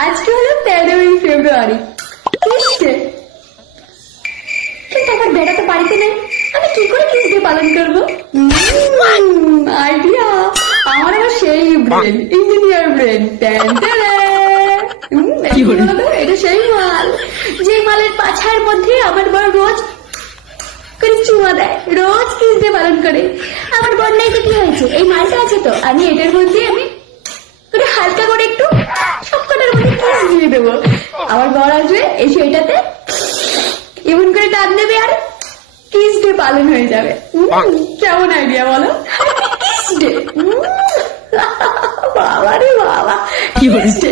আজকে হলো 13ই ফেব্রুয়ারি। কিন্তু আমার বেড়া তো বাড়িতে নেই, আমি কি করে কিস ডে পালন করবো? আইডিয়া, আমার আবার সেই ব্রেন, ইঞ্জিনিয়ার ব্রেন। এটা সেই মাল, যে মালের পাছার মধ্যে আমার বড় রোজ করে চুমা দেয়, রোজ কিস ডে পালন করে। আমার বর নাই তো কি হয়েছে, এই মালটা আছে তো, আমি এটার মধ্যে আমি করে হালকা করে একটু সবকটার মধ্যে কিস দিয়ে দেবো। আমার বর আসবে, এসে এটাতে এমন করে টান দেবে আর কিস ডে পালন হয়ে যাবে। কেমন আইডিয়া বলো? কিস ডে, বাবা রে বাবা, কিস ডে।